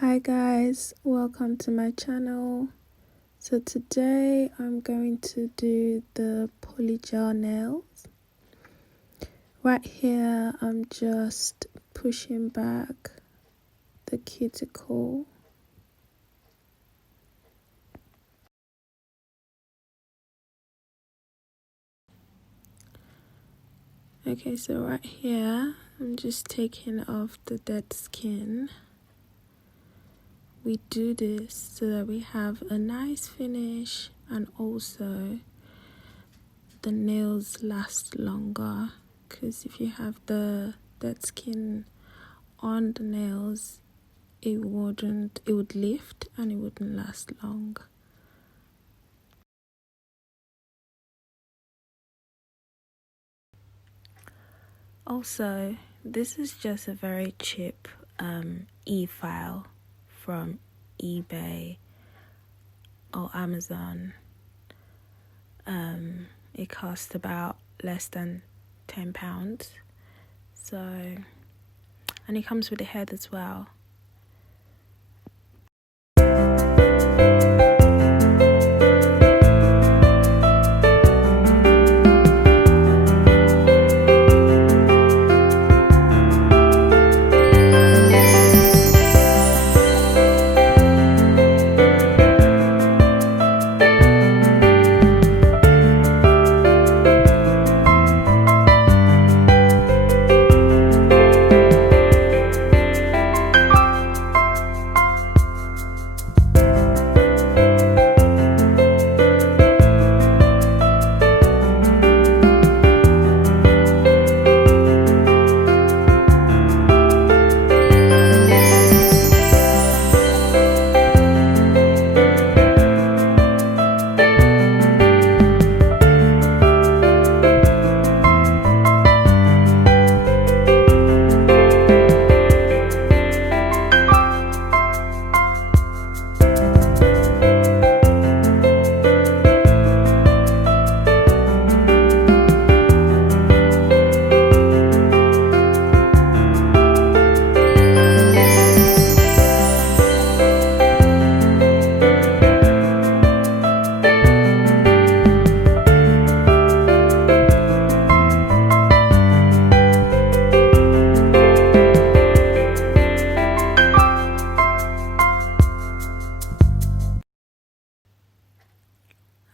Hi guys, welcome to my channel. So today I'm going to do the polygel nails. Right here I'm just pushing back the cuticle. Okay, so right here I'm just taking off the dead skin. We do this so that we have a nice finish and also the nails last longer, because if you have the dead skin on the nails it would lift and it wouldn't last long. Also, this is just a very cheap e-file from eBay or Amazon. It cost about less than £10. So, and it comes with a head as well.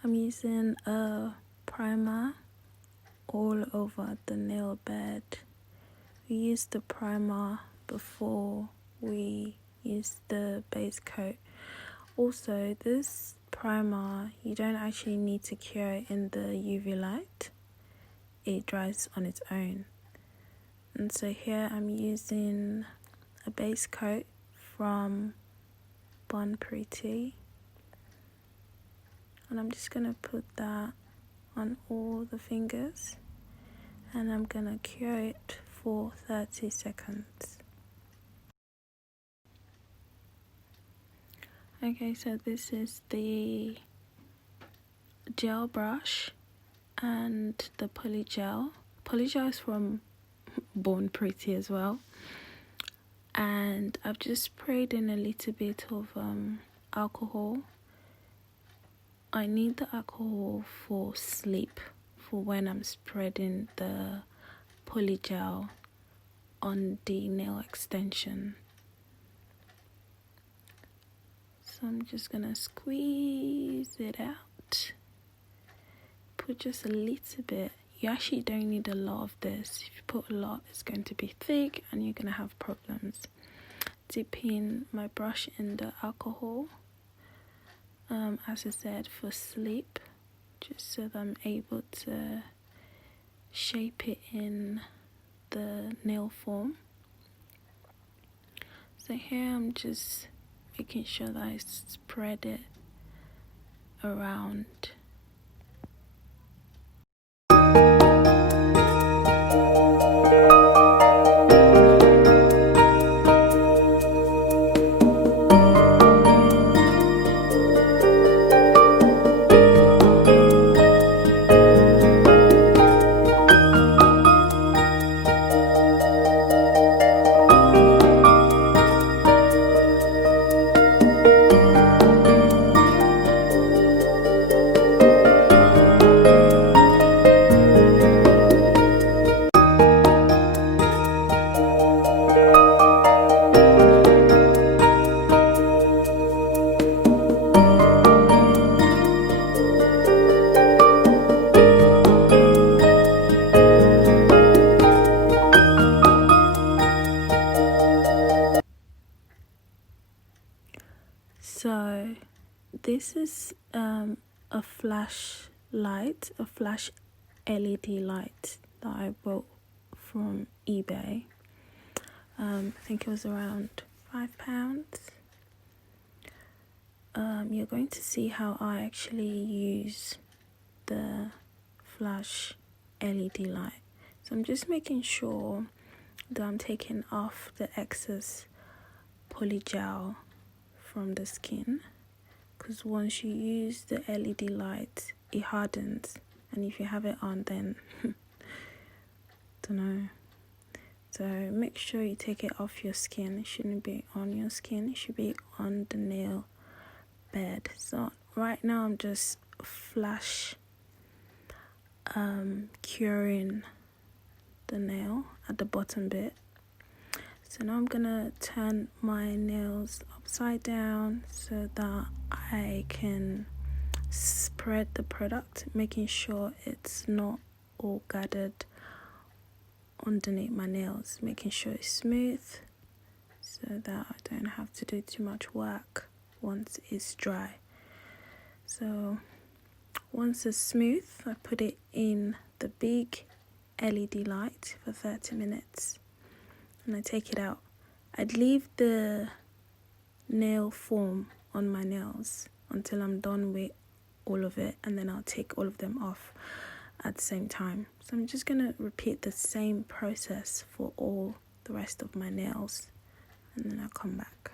I'm using a primer all over the nail bed. We use the primer before we use the base coat. Also, this primer, you don't actually need to cure it in the UV light. It dries on its own. And so here I'm using a base coat from Bon Pretty. And I'm just going to put that on all the fingers. And I'm going to cure it for 30 seconds. Okay, so this is the gel brush and the polygel. Polygel is from Born Pretty as well. And I've just sprayed in a little bit of alcohol. I need the alcohol for sleep, for when I'm spreading the polygel on the nail extension. So I'm just gonna squeeze it out. Put just a little bit. You actually don't need a lot of this. If you put a lot, it's going to be thick and you're gonna have problems. Dipping my brush in the alcohol, as I said, for sleep, just so that I'm able to shape it in the nail form. So here I'm just making sure that I spread it around. So this is a flash light, a flash LED light that I bought from eBay. I think it was around £5. You're going to see how I actually use the flash LED light. So I'm just making sure that I'm taking off the excess polygel from the skin, because once you use the LED light it hardens, and if you have it on then don't know. So make sure you take it off your skin. It shouldn't be on your skin, it should be on the nail bed. So right now I'm just flash curing the nail at the bottom bit. So now I'm gonna turn my nails upside down so that I can spread the product, making sure it's not all gathered underneath my nails, making sure it's smooth so that I don't have to do too much work once it's dry. So once it's smooth, I put it in the big LED light for 30 minutes and I take it out. I'd leave the nail foam on my nails until I'm done with all of it, and then I'll take all of them off at the same time. So I'm just gonna repeat the same process for all the rest of my nails, and then I'll come back.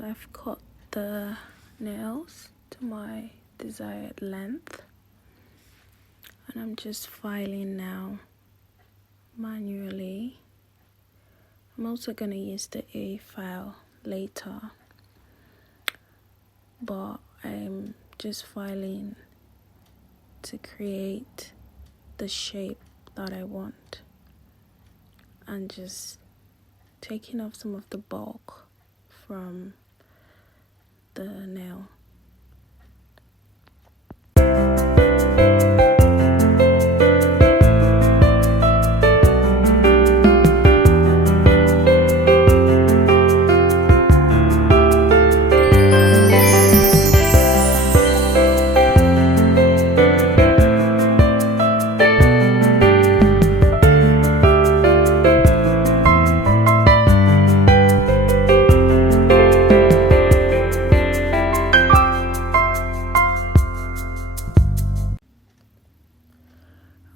So I've cut the nails to my desired length, and I'm just filing now manually. I'm also going to use the A file later, but I'm just filing to create the shape that I want and just taking off some of the bulk from the nail.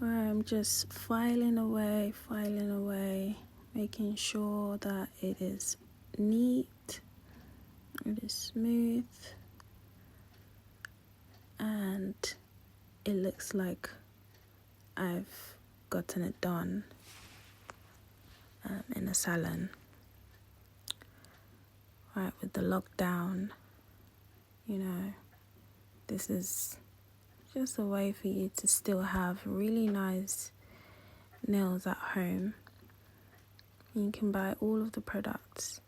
I'm just filing away, making sure that it is neat, it is smooth, and it looks like I've gotten it done in a salon. Right, with the lockdown, this is just a way for you to still have really nice nails at home. You can buy all of the products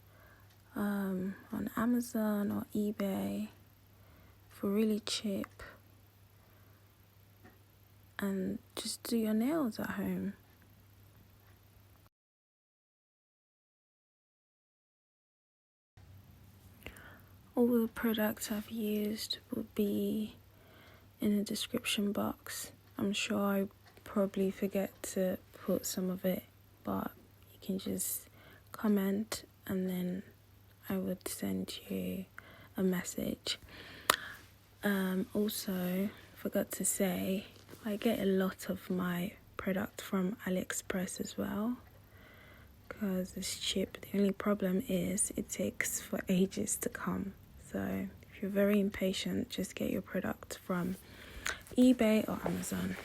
on Amazon or eBay for really cheap and just do your nails at home. All the products I've used will be in the description box. I'm sure I probably forget to put some of it, but you can just comment and then I would send you a message. Also, forgot to say, I get a lot of my product from AliExpress as well because it's cheap. The only problem is it takes for ages to come. So if you're very impatient, just get your product from eBay or Amazon.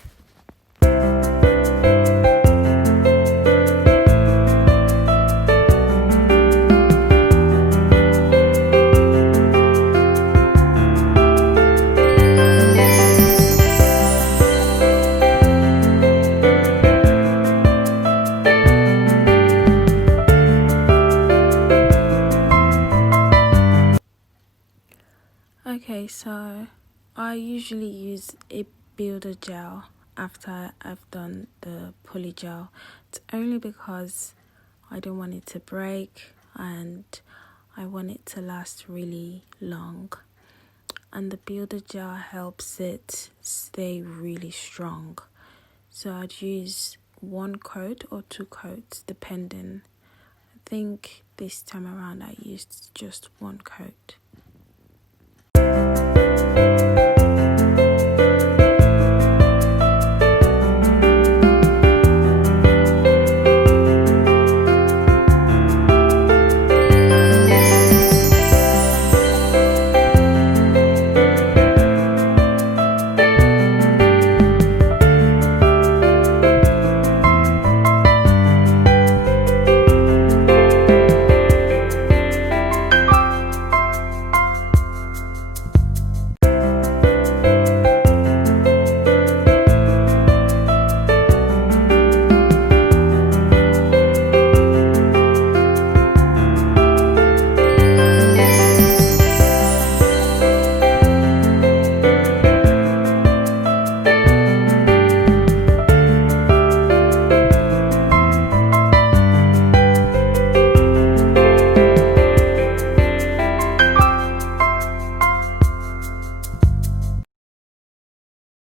Okay, so I usually use a builder gel after I've done the polygel. It's only because I don't want it to break and I want it to last really long. And the builder gel helps it stay really strong. So I'd use 1 coat or 2 coats depending. I think this time around I used just 1 coat.